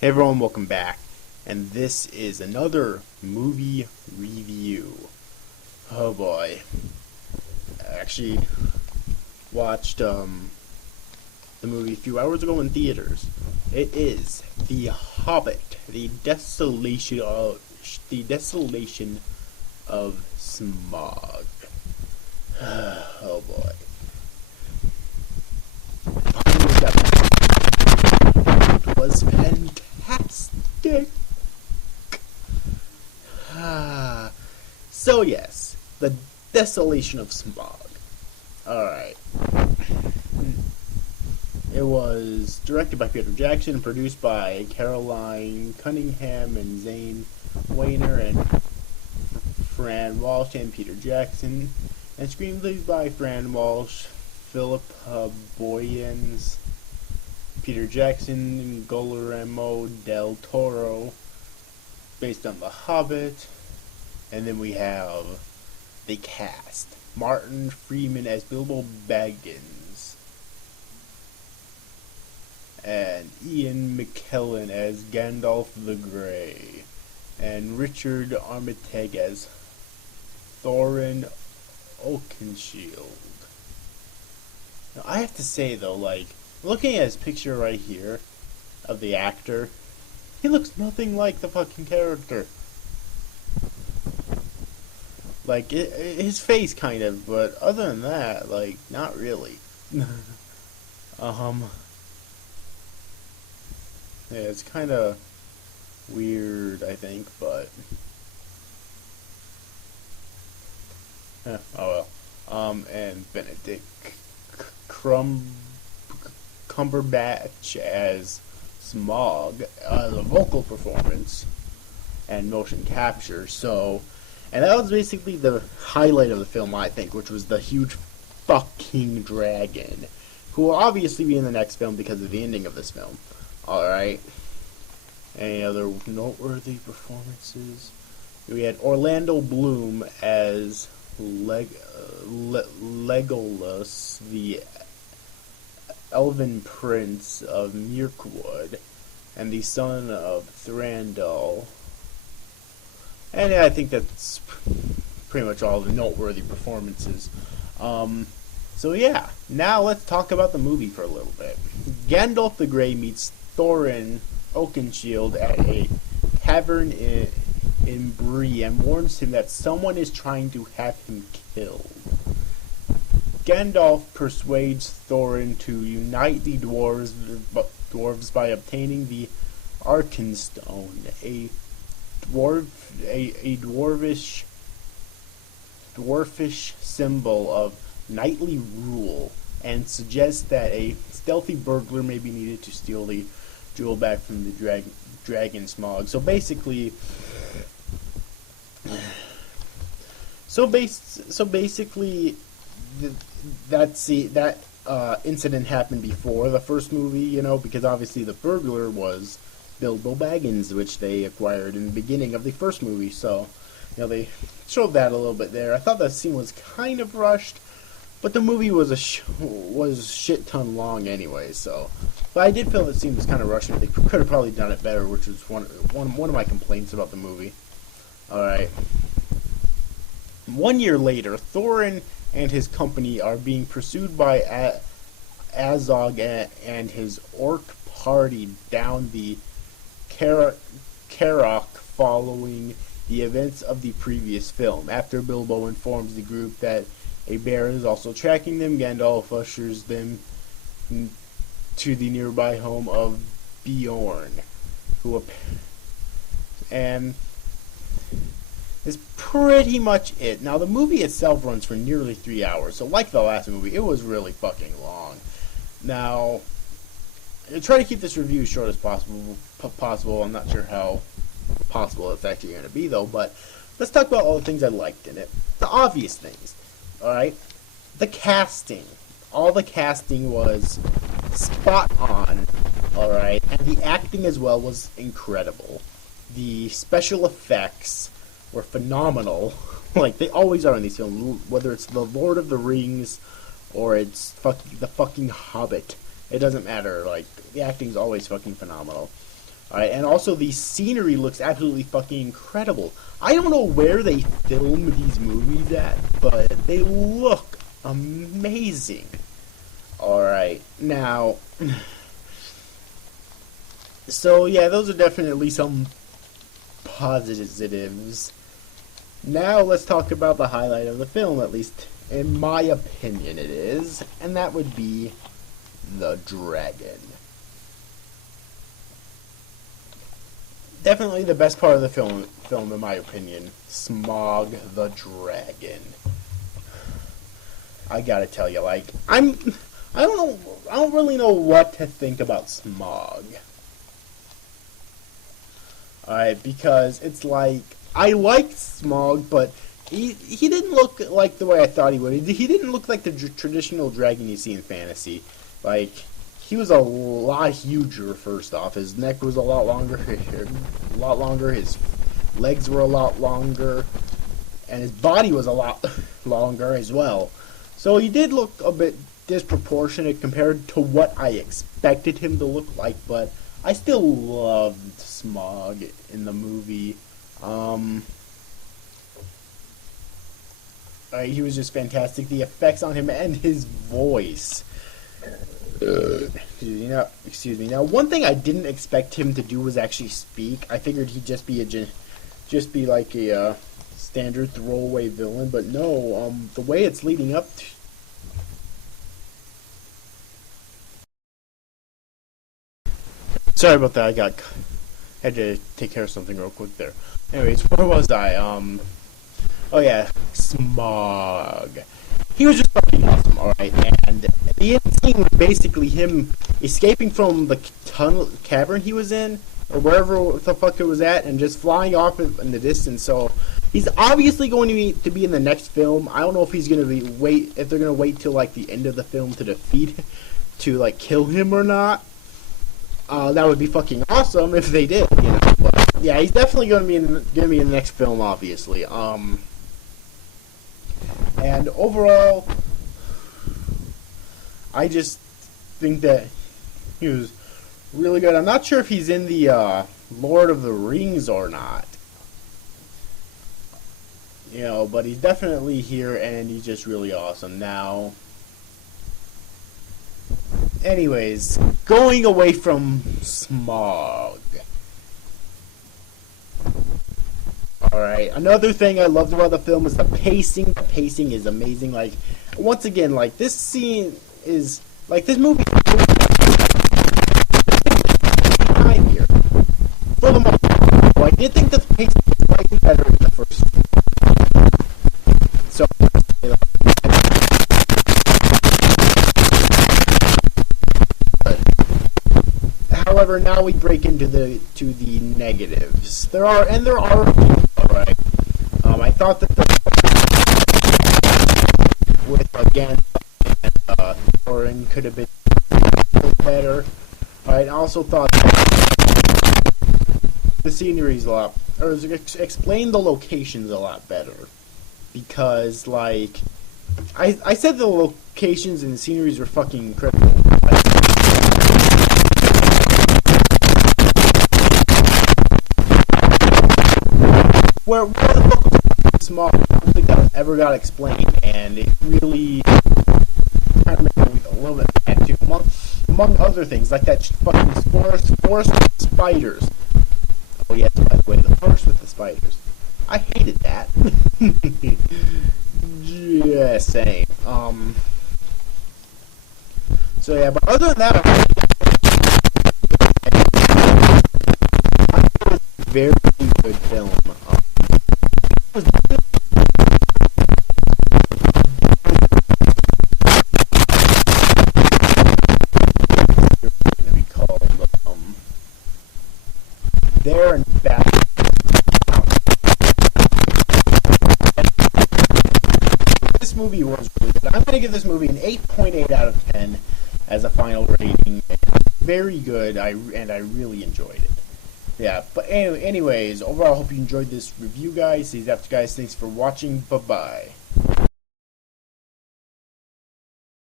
Hey everyone, welcome back. And this is another movie review. Oh boy. I actually watched the movie a few hours ago in theaters. It is The Hobbit, the Desolation of Smaug. Oh boy. Finally got it was fantastic. So yes, the Desolation of Smaug. Alright. It was directed by Peter Jackson and produced by Caroline Cunningham and Zane Weiner and Fran Walsh and Peter Jackson. And screenplays by Fran Walsh, Philip Boyens, Peter Jackson, and Guillermo del Toro, based on The Hobbit. And then we have the cast. Martin Freeman as Bilbo Baggins, and Ian McKellen as Gandalf the Grey, and Richard Armitage as Thorin Oakenshield. Now, I have to say though, looking at his picture right here of the actor, he looks nothing like the fucking character. His face kind of, but other than that, not really. Yeah, it's kind of weird, I think, but oh well. And Benedict Cumberbatch as Smaug, the vocal performance and motion capture. And that was basically the highlight of the film, I think, which was the huge fucking dragon, who will obviously be in the next film because of the ending of this film. Alright. Any other noteworthy performances? We had Orlando Bloom as Legolas, the elven prince of Mirkwood, and the son of Thranduil. And I think that's pretty much all the noteworthy performances. So yeah, now let's talk about the movie for a little bit. Gandalf the Grey meets Thorin Oakenshield at a tavern in Bree and warns him that someone is trying to have him killed. Gandalf persuades Thorin to unite the dwarves by obtaining the Arkenstone, a dwarfish symbol of knightly rule, and suggests that a stealthy burglar may be needed to steal the jewel back from the dragon Smaug. So basically, that incident happened before the first movie, because obviously the burglar was Bilbo Baggins, which they acquired in the beginning of the first movie. So, they showed that a little bit there. I thought that scene was kind of rushed, but the movie was was shit ton long anyway. So, but I did feel the scene was kind of rushed. They could have probably done it better, which was one of my complaints about the movie. All right. 1 year later, Thorin and his company are being pursued by Azog and his orc party down the Carrock following the events of the previous film. After Bilbo informs the group that a bear is also tracking them, Gandalf ushers them to the nearby home of Beorn, and is pretty much it. Now, the movie itself runs for nearly 3 hours, so like the last movie, it was really fucking long. Now, I try to keep this review as short as possible. I'm not sure how possible it's actually going to be, though, but let's talk about all the things I liked in it. The obvious things, alright? The casting. All the casting was spot on, alright? And the acting as well was incredible. The special effects were phenomenal, like they always are in these films, whether it's The Lord of the Rings or it's the fucking Hobbit. It doesn't matter, the acting's always fucking phenomenal. Alright, and also the scenery looks absolutely fucking incredible. I don't know where they film these movies at, but they look amazing. Alright, now, so yeah, those are definitely some positives. Now let's talk about the highlight of the film, at least in my opinion it is, and that would be the dragon. Definitely the best part of the film in my opinion, Smaug the dragon. I gotta tell you, like, I don't really know what to think about Smaug. Alright, because it's like, I liked Smaug, but he didn't look like the way I thought he would. He didn't look like the traditional dragon you see in fantasy. Like, he was a lot huger, first off. His neck was a lot longer, his legs were a lot longer, and his body was a lot longer as well. So he did look a bit disproportionate compared to what I expected him to look like, but I still loved Smaug in the movie. He was just fantastic. The effects on him and his voice. Excuse me. Now, one thing I didn't expect him to do was actually speak. I figured he'd just be like a standard throwaway villain, but no. The way it's leading up to. Sorry about that. Had to take care of something real quick there. Anyways, where was I? Oh yeah, Smaug. He was just fucking awesome, alright? And the end scene was basically him escaping from the tunnel cavern he was in, or wherever the fuck it was at, and just flying off in the distance. So he's obviously going to be in the next film. I don't know if he's going to if they're going to wait till like the end of the film to to like kill him or not. That would be fucking awesome if they did, you know. But yeah, he's definitely going to be in the next film, obviously. And overall, I just think that he was really good. I'm not sure if he's in the Lord of the Rings or not. You know, but he's definitely here, and he's just really awesome. Now, anyways, going away from Smaug. Alright, another thing I loved about the film is the pacing. The pacing is amazing. Like, once again, like, this scene is, like, this movie behind here. For the most part. So I did think the pacing was slightly better in the first film. So, however, now we break into the negatives. There are alright. I thought that with again and Thorin could have been better. I also thought that the scenery's a lot, or explain the locations a lot better, because like I said the locations and the sceneries were fucking incredible. Where the fuck was Smaug? I don't think that ever got explained, and it really kind of made me a little bit mad too. Among other things, like that fucking forest with spiders. Oh yes, by the way, the forest with the spiders. I hated that. Yeah, same. So yeah, but other than that, I thought it was a very good film. There and back. This movie was really good. I'm going to give this movie an 8.8 out of 10 as a final rating. Very good, and I really enjoyed it. Yeah, but anyways, overall, I hope you enjoyed this review, guys. See you after, guys. Thanks for watching. Bye-bye.